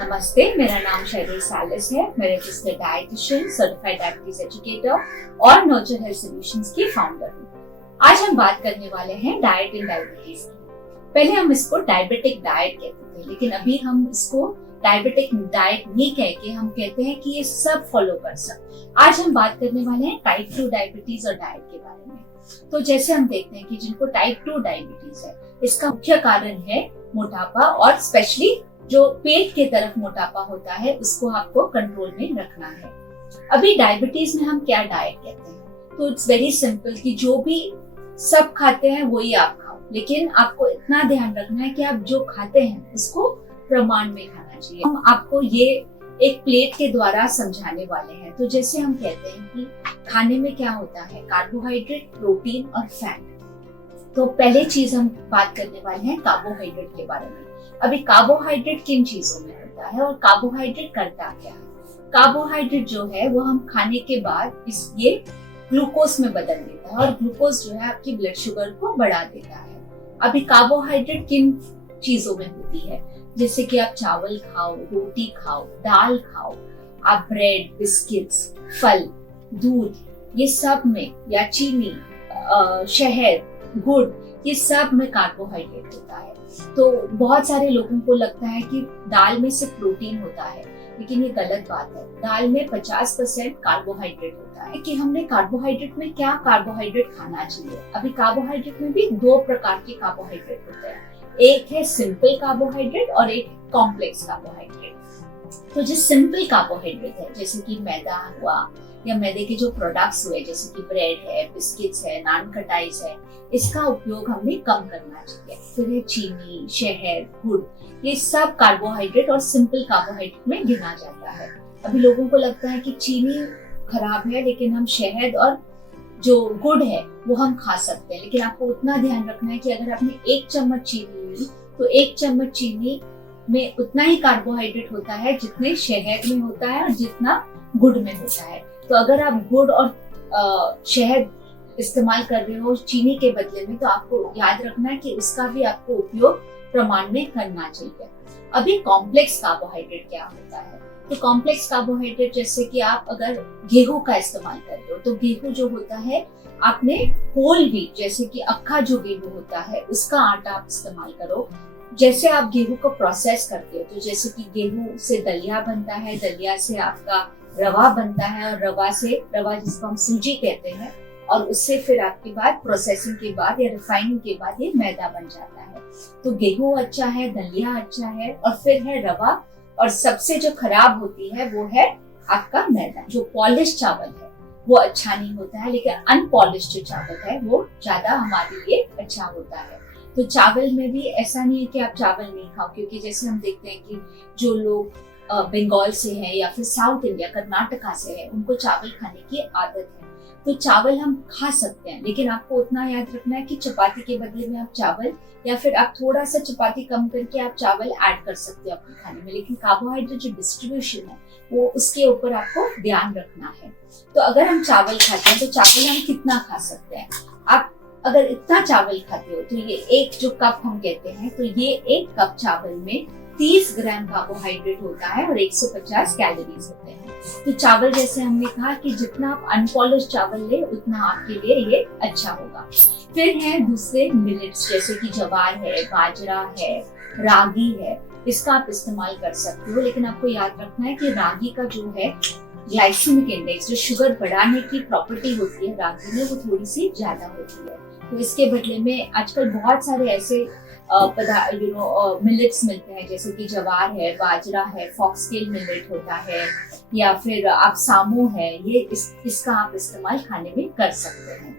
नमस्ते, मेरा नाम शैली सालिस है। मैं registered dietitian, certified diabetes educator और नर्चर हेल्थ सॉल्यूशंस की फाउंडर हूँ। आज हम बात करने वाले हैं डाइट इन डायबिटीज की। पहले हम इसको डायबिटिक डाइट कहते थे, लेकिन अभी हम इसको डायबिटिक डाइट नहीं कह के हम कहते हैं कि ये सब फॉलो कर सकते। आज हम बात करने वाले हैं टाइप 2 डायबिटीज और डाइट के बारे में। तो जैसे हम देखते हैं कि जिनको टाइप 2 डायबिटीज है, इसका मुख्य कारण है मोटापा और स्पेशली जो पेट के तरफ मोटापा होता है उसको आपको कंट्रोल में रखना है। अभी डायबिटीज में हम क्या डाइट कहते हैं, तो इट्स वेरी सिंपल कि जो भी सब खाते हैं वही आप खाओ, लेकिन आपको इतना ध्यान रखना है कि आप जो खाते हैं उसको प्रमाण में खाना चाहिए। हम आपको ये एक प्लेट के द्वारा समझाने वाले हैं। तो जैसे हम कहते हैं कि खाने में क्या होता है, कार्बोहाइड्रेट, प्रोटीन और फैट। तो पहले चीज हम बात करने वाले हैं कार्बोहाइड्रेट के बारे में। अभी कार्बोहाइड्रेट किन चीजों में होता है और कार्बोहाइड्रेट करता क्या है। कार्बोहाइड्रेट जो है वो हम खाने के बाद ये ग्लूकोज में बदल देता है और ग्लूकोज जो है आपकी ब्लड शुगर को बढ़ा देता है। अभी कार्बोहाइड्रेट किन चीजों में होती है, जैसे कि आप चावल खाओ, रोटी खाओ, दाल खाओ, आप ब्रेड, बिस्किट्स, फल, दूध, ये सब में, या चीनी, शहद, गुड़, ये सब में कार्बोहाइड्रेट होता है। तो बहुत सारे लोगों को लगता है कि दाल में सिर्फ प्रोटीन होता है, लेकिन ये गलत बात है। दाल में 50% कार्बोहाइड्रेट होता है। कि हमने कार्बोहाइड्रेट में क्या कार्बोहाइड्रेट खाना चाहिए। अभी कार्बोहाइड्रेट में भी दो प्रकार के कार्बोहाइड्रेट होते हैं, एक है सिंपल कार्बोहाइड्रेट और एक कॉम्प्लेक्स कार्बोहाइड्रेट। तो जो सिंपल कार्बोहाइड्रेट है, जैसे कि मैदा हुआ या मैदे के जो प्रोडक्ट्स हुए, जैसे कि ब्रेड है, बिस्किट्स है, नान खटाइज है, इसका उपयोग हमें कम करना चाहिए। फिर है चीनी, शहद, गुड़, ये सब कार्बोहाइड्रेट और सिंपल कार्बोहाइड्रेट में गिना जाता है। अभी लोगों को लगता है कि चीनी खराब है, लेकिन हम शहद और जो गुड़ है वो हम खा सकते हैं। लेकिन आपको उतना ध्यान रखना है कि अगर आपने 1 चम्मच चीनी ली तो 1 चम्मच चीनी में उतना ही कार्बोहाइड्रेट होता है जितने शहद में होता है और जितना गुड़ में होता है। तो अगर आप गुड़ और शहद इस्तेमाल कर रहे हो चीनी के बदले में, तो आपको याद रखना है कि उसका भी आपको उपयोग प्रमाण में करना चाहिए। अभी कॉम्प्लेक्स कार्बोहाइड्रेट क्या होता है, तो कॉम्प्लेक्स कार्बोहाइड्रेट जैसे कि आप अगर गेहूं का इस्तेमाल कर रहे हो, तो गेहूं जो होता है आपने होल व्हीट, जैसे कि अक्खा जो गेहूं होता है उसका आटा आप इस्तेमाल करो। जैसे आप गेहूं को प्रोसेस करते हो, तो जैसे कि गेहूं से दलिया बनता है, दलिया से आपका रवा बनता है और रवा जिसको हम सूजी कहते हैं, और उससे फिर आपके बाद प्रोसेसिंग के बाद या रिफाइनिंग के बाद ये मैदा बन जाता है। तो गेहूं अच्छा है, दलिया अच्छा है, और फिर है रवा, और सबसे जो खराब होती है वो है आपका मैदा। जो पॉलिश चावल है वो अच्छा नहीं होता है, लेकिन अनपॉलिश जो चावल है वो ज्यादा हमारे लिए अच्छा होता है। तो चावल में भी ऐसा नहीं है कि आप चावल नहीं खाओ, क्योंकि जैसे हम देखते हैं कि जो लोग बंगाल से हैं या फिर साउथ इंडिया, कर्नाटका से है, उनको चावल खाने की आदत है। तो चावल हम खा सकते हैं, लेकिन आपको उतना याद रखना है कि चपाती के बदले में आप चावल, या फिर आप थोड़ा सा चपाती कम करके आप चावल ऐड कर सकते हो अपने खाने में। लेकिन कार्बोहाइड्रेट जो डिस्ट्रीब्यूशन है वो उसके ऊपर आपको ध्यान रखना है। तो अगर हम चावल खाते हैं तो चावल हम कितना खा सकते हैं। आप अगर इतना चावल खाते हो तो ये एक जो कप हम कहते हैं, तो ये 1 कप चावल में 30 ग्राम कार्बोहाइड्रेट होता है और 150 कैलोरीज होते हैं। तो चावल जैसे हमने कहा कि जितना आप अनपॉलिश चावल ले उतना आपके लिए ये अच्छा होगा। फिर है दूसरे मिलेट्स, जैसे कि ज्वार है, बाजरा है, रागी है, इसका आप इस्तेमाल कर सकते हो। लेकिन आपको याद रखना है कि रागी का जो है ग्लाइसेमिक इंडेक्स, जो शुगर बढ़ाने की प्रॉपर्टी होती है रागी में, वो थोड़ी सी ज्यादा होती है। तो इसके बदले में आजकल बहुत सारे ऐसे मिलेट्स मिलते हैं, जैसे कि ज्वार है, बाजरा है, फॉक्सटेल मिलेट होता है, या फिर आप सामो है, ये इसका आप इस्तेमाल खाने में कर सकते हैं।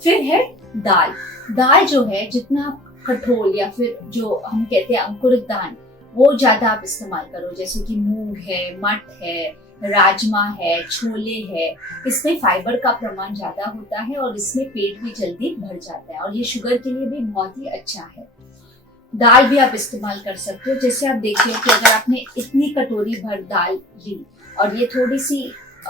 फिर है दाल। दाल जो है जितना आप कठोल या फिर जो हम कहते हैं अंकुरित दाल, वो ज्यादा आप इस्तेमाल करो, जैसे कि मूंग है, मट है, राजमा है, छोले है। इसमें फाइबर का प्रमाण ज्यादा होता है और इसमें पेट भी जल्दी भर जाता है, और ये शुगर के लिए भी बहुत ही अच्छा है। दाल भी आप इस्तेमाल कर सकते हो। जैसे आप देखिए कि अगर आपने इतनी कटोरी भर दाल ली, और ये थोड़ी सी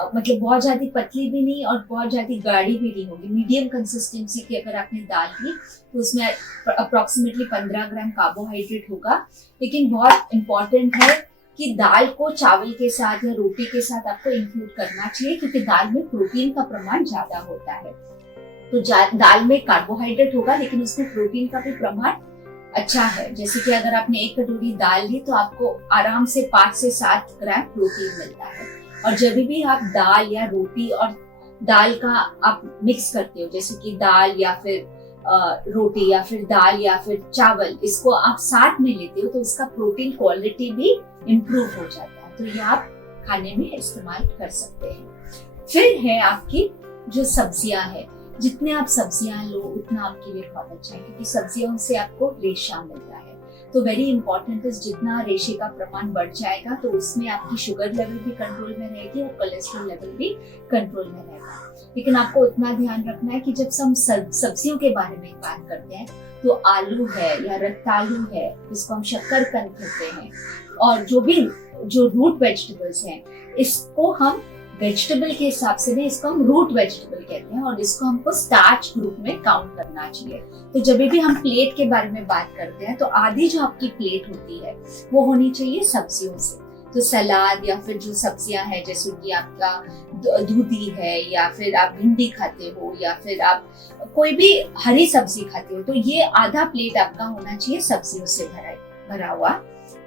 मतलब बहुत ज्यादा पतली भी नहीं और बहुत ज्यादा गाढ़ी भी नहीं होगी, मीडियम कंसिस्टेंसी की अगर आपने दाल ली तो उसमें अप्रोक्सीमेटली 15 ग्राम कार्बोहाइड्रेट होगा। लेकिन बहुत इंपॉर्टेंट है कि दाल को चावल के साथ या रोटी के साथ आपको इंक्लूड करना चाहिए, क्योंकि दाल में प्रोटीन का प्रमाण ज्यादा होता है। तो दाल में कार्बोहाइड्रेट होगा लेकिन उसमें प्रोटीन का भी प्रमाण अच्छा है। जैसे कि अगर आपने 1 कटोरी दाल ली तो आपको आराम से 5 से 7 ग्राम प्रोटीन मिलता है। और जब भी आप दाल या रोटी और दाल का आप मिक्स करते हो, जैसे कि दाल या फिर रोटी या फिर दाल या फिर चावल, इसको आप साथ में लेते हो तो इसका प्रोटीन क्वालिटी भी इम्प्रूव हो जाता है। तो ये आप खाने में इस्तेमाल कर सकते हैं। फिर है आपकी जो सब्जियां है, जितने आप सब्जियां लो उतना आपके लिए बहुत अच्छा है, क्योंकि सब्जियों से आपको रेशा मिलता है। तो वेरी इंपॉर्टेंट है, जितना रेशे का प्रमाण बढ़ जाएगा तो उसमें आपकी शुगर लेवल भी कंट्रोल में रहेगी और कोलेस्ट्रॉल लेवल भी कंट्रोल में रहेगा। लेकिन आपको उतना ध्यान रखना है कि जब हम सब्जियों के बारे में बात करते हैं तो आलू है या रतालू है, जिसको हम शक्करकंद कहते हैं, और जो रूट वेजिटेबल्स हैं, इसको हम वेजिटेबल के हिसाब से नहीं, इसको हम रूट वेजिटेबल कहते हैं और इसको हमको स्टार्च ग्रुप में काउंट करना चाहिए। तो जब भी हम प्लेट के बारे में बात करते हैं तो आधी जो आपकी प्लेट होती है वो होनी चाहिए सब्जियों से। तो सलाद या फिर जो सब्जियां हैं, जैसे कि आपका दूधी है या फिर आप भिंडी खाते हो या फिर आप कोई भी हरी सब्जी खाते हो, तो ये आधा प्लेट आपका होना चाहिए सब्जियों से भरा हुआ।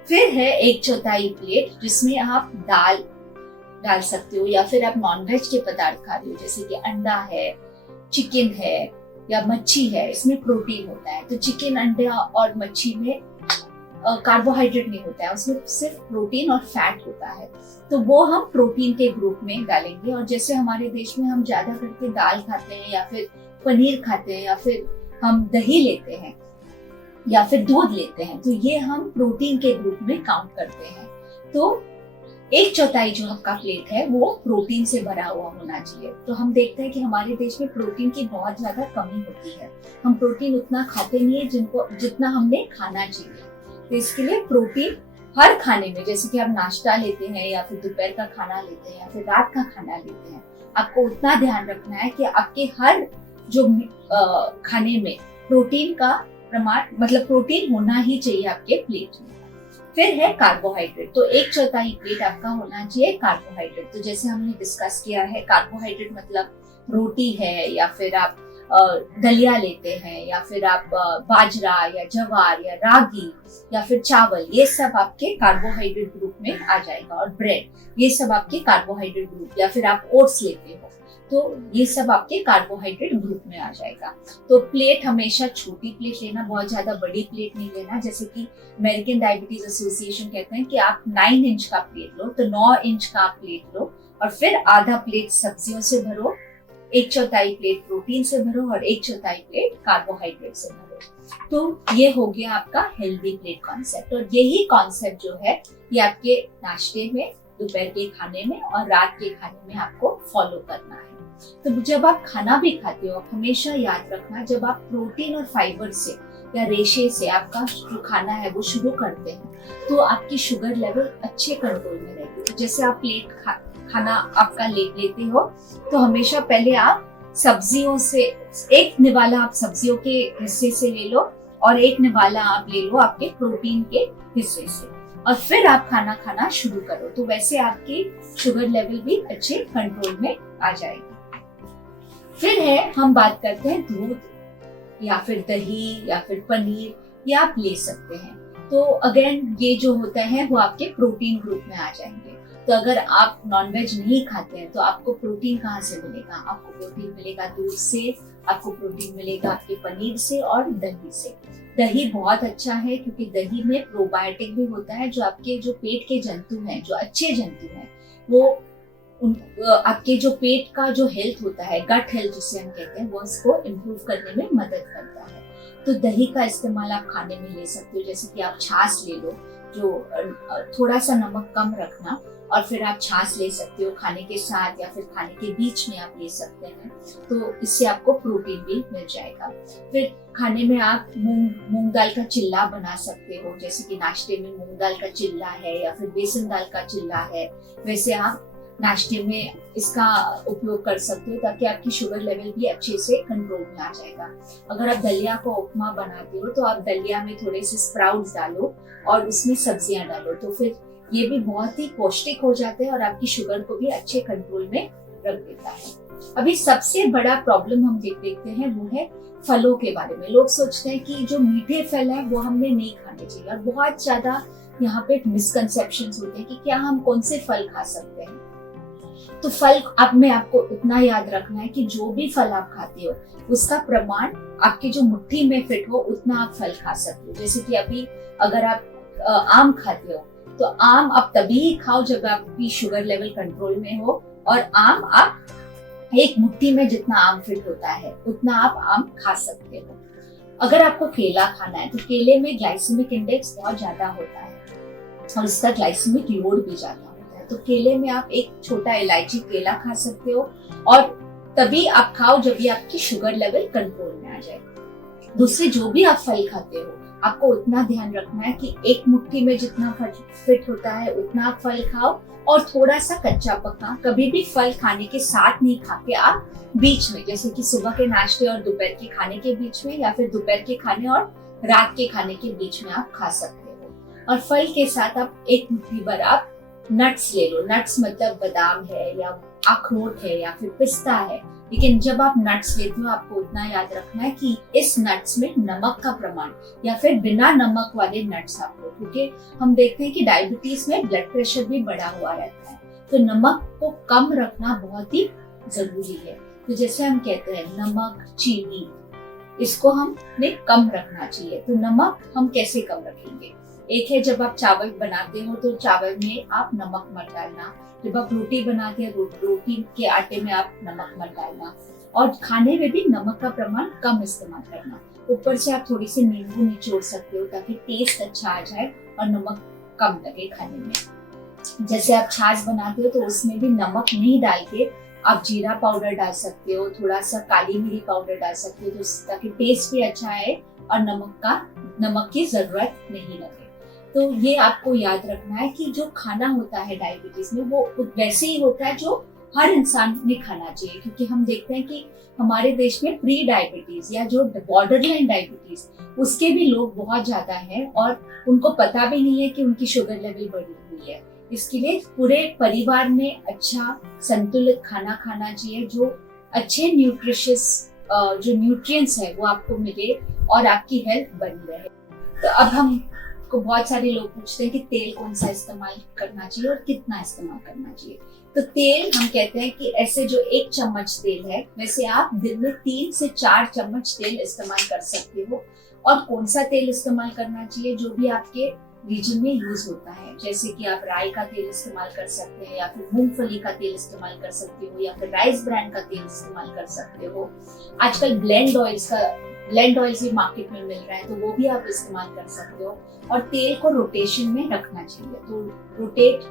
फिर है 1/4 प्लेट जिसमें आप दाल डाल सकते हो, या फिर आप नॉनवेज के पदार्थ खा रहे हो, जैसे कि अंडा है, चिकन है या मच्छी है, इसमें प्रोटीन होता है। तो चिकन, अंडा और मच्छी में कार्बोहाइड्रेट नहीं होता है, उसमें सिर्फ प्रोटीन और फैट होता है। तो वो हम प्रोटीन के ग्रुप में डालेंगे। और जैसे हमारे देश में हम ज्यादा करके दाल खाते हैं या फिर पनीर खाते हैं या फिर हम दही लेते हैं या फिर दूध लेते हैं, तो ये हम प्रोटीन के ग्रुप में काउंट करते हैं। तो 1/4 जो आपका प्लेट है वो प्रोटीन से भरा हुआ होना चाहिए। तो हम देखते हैं कि हमारे देश में प्रोटीन की बहुत ज्यादा कमी होती है, हम प्रोटीन उतना खाते नहीं है जितना हमने खाना चाहिए। तो इसके लिए प्रोटीन हर खाने में, जैसे कि आप नाश्ता लेते हैं या फिर दोपहर का खाना लेते हैं या फिर रात का खाना लेते हैं, आपको उतना ध्यान रखना है कि आपके हर जो खाने में प्रोटीन का प्रमाण, मतलब प्रोटीन होना ही चाहिए आपके प्लेट में। फिर है कार्बोहाइड्रेट। तो 1/4 प्लेट आपका होना चाहिए कार्बोहाइड्रेट। तो जैसे हमने डिस्कस किया है, कार्बोहाइड्रेट मतलब रोटी है या फिर आप दलिया लेते हैं या फिर आप बाजरा या ज्वार या रागी या फिर चावल, ये सब आपके कार्बोहाइड्रेट ग्रुप में आ जाएगा। और ब्रेड, ये सब आपके कार्बोहाइड्रेट ग्रुप, या फिर आप ओट्स लेते हो तो ये सब आपके कार्बोहाइड्रेट ग्रुप में आ जाएगा। तो प्लेट हमेशा छोटी प्लेट लेना, बहुत ज्यादा बड़ी प्लेट नहीं लेना। जैसे कि अमेरिकन डायबिटीज एसोसिएशन कहते हैं कि आप 9 इंच का प्लेट लो, तो 9 इंच का प्लेट लो और फिर आधा प्लेट सब्जियों से भरो, 1/4 प्लेट प्रोटीन से भरो और 1/4 प्लेट कार्बोहाइड्रेट से भरो। तो ये हो गया आपका हेल्दी प्लेट कॉन्सेप्ट। और यही कॉन्सेप्ट जो है ये आपके नाश्ते में, दोपहर के खाने में और रात के खाने में आपको फॉलो करना है। तो जब आप खाना भी खाते हो, आप हमेशा याद रखना, जब आप प्रोटीन और फाइबर से या रेशे से आपका जो खाना है वो शुरू करते हैं तो आपकी शुगर लेवल अच्छे कंट्रोल में रहेगी। तो जैसे आप प्लेट खाना आपका लेते हो तो हमेशा पहले आप सब्जियों से एक निवाला आप सब्जियों के हिस्से से ले लो और एक निवाला आप ले लो आपके प्रोटीन के हिस्से से, और फिर आप खाना खाना शुरू करो। तो वैसे आपकी शुगर लेवल भी अच्छे कंट्रोल में आ जाएगी। फिर है, हम बात करते हैं दूध या फिर दही या फिर पनीर, ये आप ले सकते हैं। तो अगेन ये जो होता है वो आपके प्रोटीन ग्रुप में आ जाएंगे। तो अगर आप नॉनवेज नहीं खाते हैं तो आपको प्रोटीन कहाँ से मिलेगा? आपको प्रोटीन मिलेगा दूध से, आपको प्रोटीन मिलेगा आपके पनीर से और दही से। दही बहुत अच्छा है क्योंकि दही में प्रोबायोटिक भी होता है, जो आपके जो पेट के जंतु हैं, जो अच्छे जंतु हैं, वो आपके जो पेट का जो हेल्थ होता है, गट हेल्थ जिसे हम कहते हैं, वो उसको इम्प्रूव करने में मदद करता है। तो दही का इस्तेमाल आप खाने में ले सकते हो। जैसे कि आप छाछ ले लो, जो थोड़ा सा नमक कम रखना, और फिर आप छाछ ले सकते हो खाने के साथ या फिर खाने के बीच में आप ले सकते हैं। तो इससे आपको प्रोटीन भी मिल जाएगा। फिर खाने में आप मूंग दाल का चिल्ला बना सकते हो। जैसे कि नाश्ते में मूंग दाल का चिल्ला है या फिर बेसन दाल का चिल्ला है, वैसे आप नाश्ते में इसका उपयोग कर सकते हो ताकि आपकी शुगर लेवल भी अच्छे से कंट्रोल में आ जाएगा। अगर आप दलिया को उपमा बनाते हो तो आप दलिया में थोड़े से स्प्राउट्स डालो और उसमें सब्जियां डालो, तो फिर ये भी बहुत ही पौष्टिक हो जाते हैं और आपकी शुगर को भी अच्छे कंट्रोल में रख देता है। अभी सबसे बड़ा प्रॉब्लम हम देखते हैं वो है फलों के बारे में। लोग सोचते हैं कि जो मीठे फल है वो हमने नहीं खाने चाहिए, और बहुत ज्यादा यहाँ पे मिसकंसेप्शंस होते हैं कि क्या हम कौन से फल खा सकते हैं। तो फल अब में आपको इतना याद रखना है कि जो भी फल आप खाते हो उसका प्रमाण आपके जो मुट्ठी में फिट हो उतना आप फल खा सकते हो। जैसे कि अभी अगर आप आम खाते हो तो आम आप तभी ही खाओ जब आपकी शुगर लेवल कंट्रोल में हो, और आम आप एक मुट्ठी में जितना आम फिट होता है उतना आप आम खा सकते हो। अगर आपको केला खाना है तो केले में ग्लाइसेमिक इंडेक्स बहुत ज्यादा होता है और उसका ग्लाइसेमिक लोड भी ज्यादा होता है। तो केले में आप एक छोटा इलायची केला खा सकते हो, और तभी आप खाओ जब भी आपकी शुगर लेवल कंट्रोल में आ जाए। दूसरे जो भी आप फल खाते हो आपको उतना ध्यान रखना है कि एक मुट्ठी में जितना फिट होता है उतना आप फल खाओ, और थोड़ा सा कच्चा पक्का कभी भी फल खाने के साथ नहीं खा के आप बीच में, जैसे कि सुबह के नाश्ते और दोपहर के खाने के बीच में, या फिर दोपहर के खाने और रात के खाने के बीच में आप खा सकते हो। और फल के साथ आप एक मुट्ठी भर आप नट्स ले लो। नट्स मतलब बादाम है या अखरोट है या फिर पिस्ता है, लेकिन जब आप नट्स लेते हो आपको उतना याद रखना है कि इस नट्स में नमक का प्रमाण, या फिर बिना नमक वाले नट्स आप लो, क्योंकि हम देखते हैं कि डायबिटीज में ब्लड प्रेशर भी बढ़ा हुआ रहता है, तो नमक को कम रखना बहुत ही जरूरी है। तो जैसे हम कहते हैं नमक, चीनी, इसको हमें कम रखना चाहिए। तो नमक हम कैसे कम रखेंगे? एक है जब आप चावल बनाते हो तो चावल में आप नमक मत डालना, जब आप रोटी बनाते हैं रोटी के आटे में आप नमक मत डालना, और खाने में भी नमक का प्रमाण कम इस्तेमाल करना। ऊपर से आप थोड़ी सी नींबू निचोड़ सकते हो ताकि टेस्ट अच्छा आ जाए और नमक कम लगे खाने में। जैसे आप छाछ बनाते हो तो उसमें भी नमक नहीं डाल के आप जीरा पाउडर डाल सकते हो, थोड़ा सा काली मिरी पाउडर डाल सकते हो, ताकि टेस्ट भी अच्छा आए और नमक की जरूरत नहीं लगे। तो ये आपको याद रखना है कि जो खाना होता है डायबिटीज में वो वैसे ही होता है जो हर इंसान ने खाना चाहिए, क्योंकि हम देखते हैं कि हमारे देश में प्री डायबिटीज या जो बॉर्डरलाइन डायबिटीज उसके भी लोग बहुत ज्यादा हैं और उनको पता भी नहीं है कि उनकी शुगर लेवल बढ़ी हुई है। इसके लिए पूरे परिवार में अच्छा संतुलित खाना खाना चाहिए, जो अच्छे न्यूट्रिशियस जो न्यूट्रिएंट्स है वो आपको मिले और आपकी हेल्थ बनी रहे। तो अब हम को बहुत सारे लोग पूछते हैं कि तेल कौन सा इस्तेमाल करना चाहिए और कितना इस्तेमाल करना चाहिए। तो तेल हम कहते हैं कि ऐसे जो 1 चम्मच तेल है वैसे आप दिन में 3 से 4 चम्मच तेल इस्तेमाल कर सकते हो। और कौन सा तेल इस्तेमाल करना चाहिए? जो भी आपके रीजन में यूज होता है, जैसे कि आप राई का तेल इस्तेमाल कर सकते हैं, या फिर मूंगफली का तेल इस्तेमाल कर सकते हो, या फिर राइस ब्रांड का तेल इस्तेमाल कर सकते हो। आजकल ब्लेंड ऑयल्स भी मार्केट में मिल रहा है, तो वो भी आप इस्तेमाल कर सकते हो। और तेल को रोटेशन में रखना चाहिए, तो रोटेट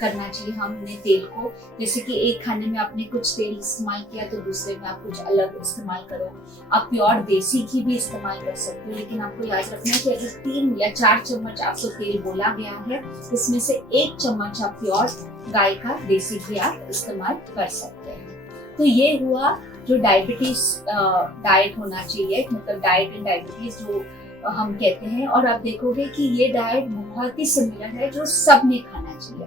करना चाहिए हमने तेल को। जैसे कि एक खाने में आपने कुछ तेल इस्तेमाल किया तो दूसरे में आप कुछ अलग इस्तेमाल करो। आप प्योर देसी घी भी इस्तेमाल कर सकते हो, लेकिन आपको याद रखना है कि अगर 3 या 4 चम्मच आपको तेल बोला गया है उसमें से 1 चम्मच आप प्योर गाय का देसी घी आप इस्तेमाल कर सकते हैं। तो ये हुआ जो डायबिटीज डाइट होना चाहिए, मतलब डाइट इन डायबिटीज जो हम कहते हैं। और आप देखोगे कि ये डाइट बहुत ही सिमिलर है जो सब में खाना चाहिए।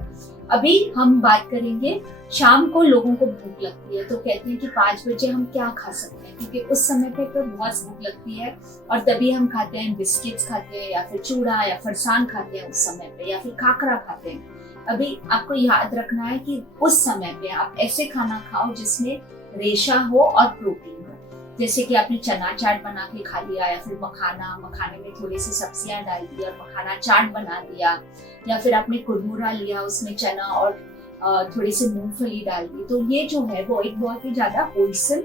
अभी हम बात करेंगे शाम को लोगों को भूख लगती है, तो कहते हैं कि 5 बजे हम क्या खा सकते हैं, क्योंकि उस समय पे तो बहुत भूख लगती है और तभी हम खाते हैं बिस्किट्स खाते हैं, या फिर चूड़ा या फरसान खाते हैं उस समय पे, या फिर खाकरा खाते हैं। अभी आपको याद रखना है कि उस समय पे आप ऐसे खाना खाओ जिसमें रेशा हो और प्रोटीन हो। जैसे कि आपने चना चाट बना के खा लिया, या फिर मखाने में थोड़ी सी सब्जियां डाल दी और मखाना चाट बना दिया, या फिर आपने कुरमुरा लिया उसमें चना और थोड़ी सी मूंगफली डाल दी। तो ये जो है वो एक बहुत ही ज्यादा होलसम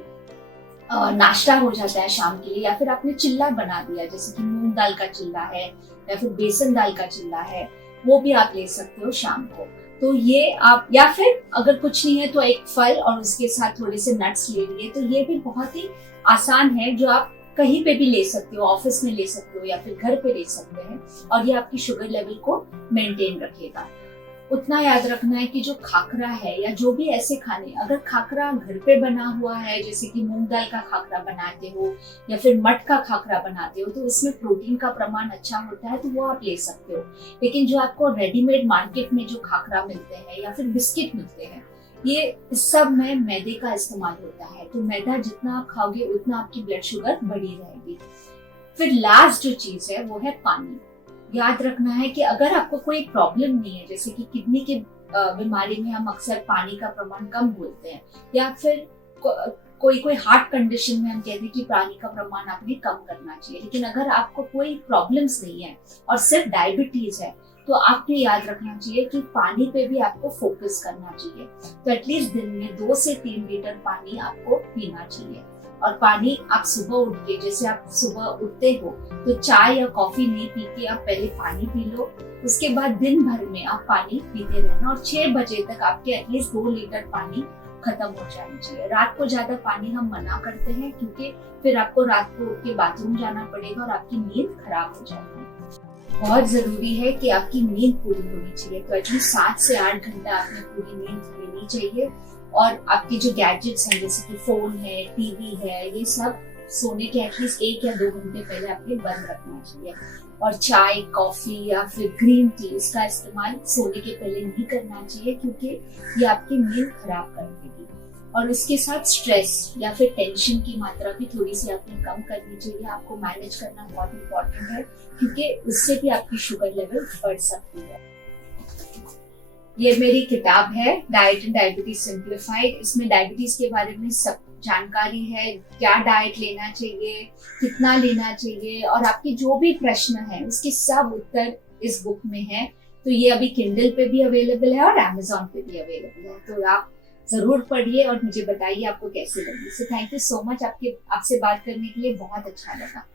नाश्ता हो जाता है शाम के लिए। या फिर आपने चिल्ला बना दिया, जैसे कि मूंग दाल का चिल्ला है या फिर बेसन दाल का चिल्ला है, वो भी आप ले सकते हो शाम को। तो ये आप, या फिर अगर कुछ नहीं है तो एक फल और उसके साथ थोड़े से नट्स ले लिए, तो ये भी बहुत ही आसान है जो आप कहीं पे भी ले सकते हो, ऑफिस में ले सकते हो या फिर घर पे ले सकते हैं, और ये आपकी शुगर लेवल को मेंटेन रखेगा। उतना याद रखना है कि जो खाखरा है या जो भी ऐसे खाने, अगर खाखरा घर पे बना हुआ है, जैसे कि मूंग दाल का खाखरा बनाते हो या फिर मट का खाखरा बनाते हो, तो उसमें प्रोटीन का प्रमाण अच्छा होता है, तो वो आप ले सकते हो। लेकिन जो आपको रेडीमेड मार्केट में जो खाखरा मिलते हैं या फिर बिस्किट मिलते हैं, ये इस सब में मैदे का इस्तेमाल होता है, तो मैदा जितना आप खाओगे उतना आपकी ब्लड शुगर बढ़ी रहेगी। फिर लास्ट जो चीज है वो है पानी। याद रखना है कि अगर आपको कोई प्रॉब्लम नहीं है, जैसे कि किडनी की बीमारी में हम अक्सर पानी का प्रमाण कम बोलते हैं, या फिर कोई हार्ट कंडीशन में हम कहते हैं कि पानी का प्रमाण आपने कम करना चाहिए। लेकिन अगर आपको कोई प्रॉब्लम्स नहीं है और सिर्फ डायबिटीज है, तो आपने याद रखना चाहिए कि पानी पे भी आपको फोकस करना चाहिए। तो एटलीस्ट दिन में 2 से 3 लीटर पानी आपको पीना चाहिए। और पानी आप सुबह उठ के, जैसे आप सुबह उठते हो तो चाय या कॉफी नहीं पी के आप पहले पानी पी लो, उसके बाद दिन भर में आप पानी पीते रहना, और 6 बजे तक आपके एटलीस्ट 2 लीटर पानी खत्म हो जाना चाहिए। रात को ज्यादा पानी हम मना करते हैं, क्योंकि फिर आपको रात को उठ के बाथरूम जाना पड़ेगा और आपकी नींद खराब हो जाएगी। बहुत जरूरी है कि आपकी नींद पूरी होनी चाहिए, तो एटलीस्ट 7 से 8 घंटा आपने पूरी नींद लेनी चाहिए। और आपके जो गैजेट्स हैं, जैसे कि फोन है, टीवी है, ये सब सोने के एटलीस्ट 1 या 2 घंटे पहले आपने बंद रखना चाहिए। और चाय, कॉफी या फिर ग्रीन टी, इसका इस्तेमाल सोने के पहले नहीं करना चाहिए, क्योंकि ये आपकी नींद खराब कर देगी। और उसके साथ स्ट्रेस या फिर टेंशन की मात्रा भी थोड़ी सी आपने कम करनी चाहिए। आपको मैनेज करना बहुत इम्पोर्टेंट है, क्योंकि उससे भी आपकी शुगर लेवल बढ़ सकती है। ये मेरी किताब है डाइट एंड डायबिटीज सिंप्लीफाइड। इसमें डायबिटीज के बारे में सब जानकारी है, क्या डाइट लेना चाहिए, कितना लेना चाहिए, और आपके जो भी प्रश्न है उसके सब उत्तर इस बुक में है। तो ये अभी किंडल पे भी अवेलेबल है और अमेज़न पे भी अवेलेबल है, तो आप जरूर पढ़िए और मुझे बताइए आपको कैसे लगी। So thank you so much, आपसे बात करने के लिए बहुत अच्छा लगा।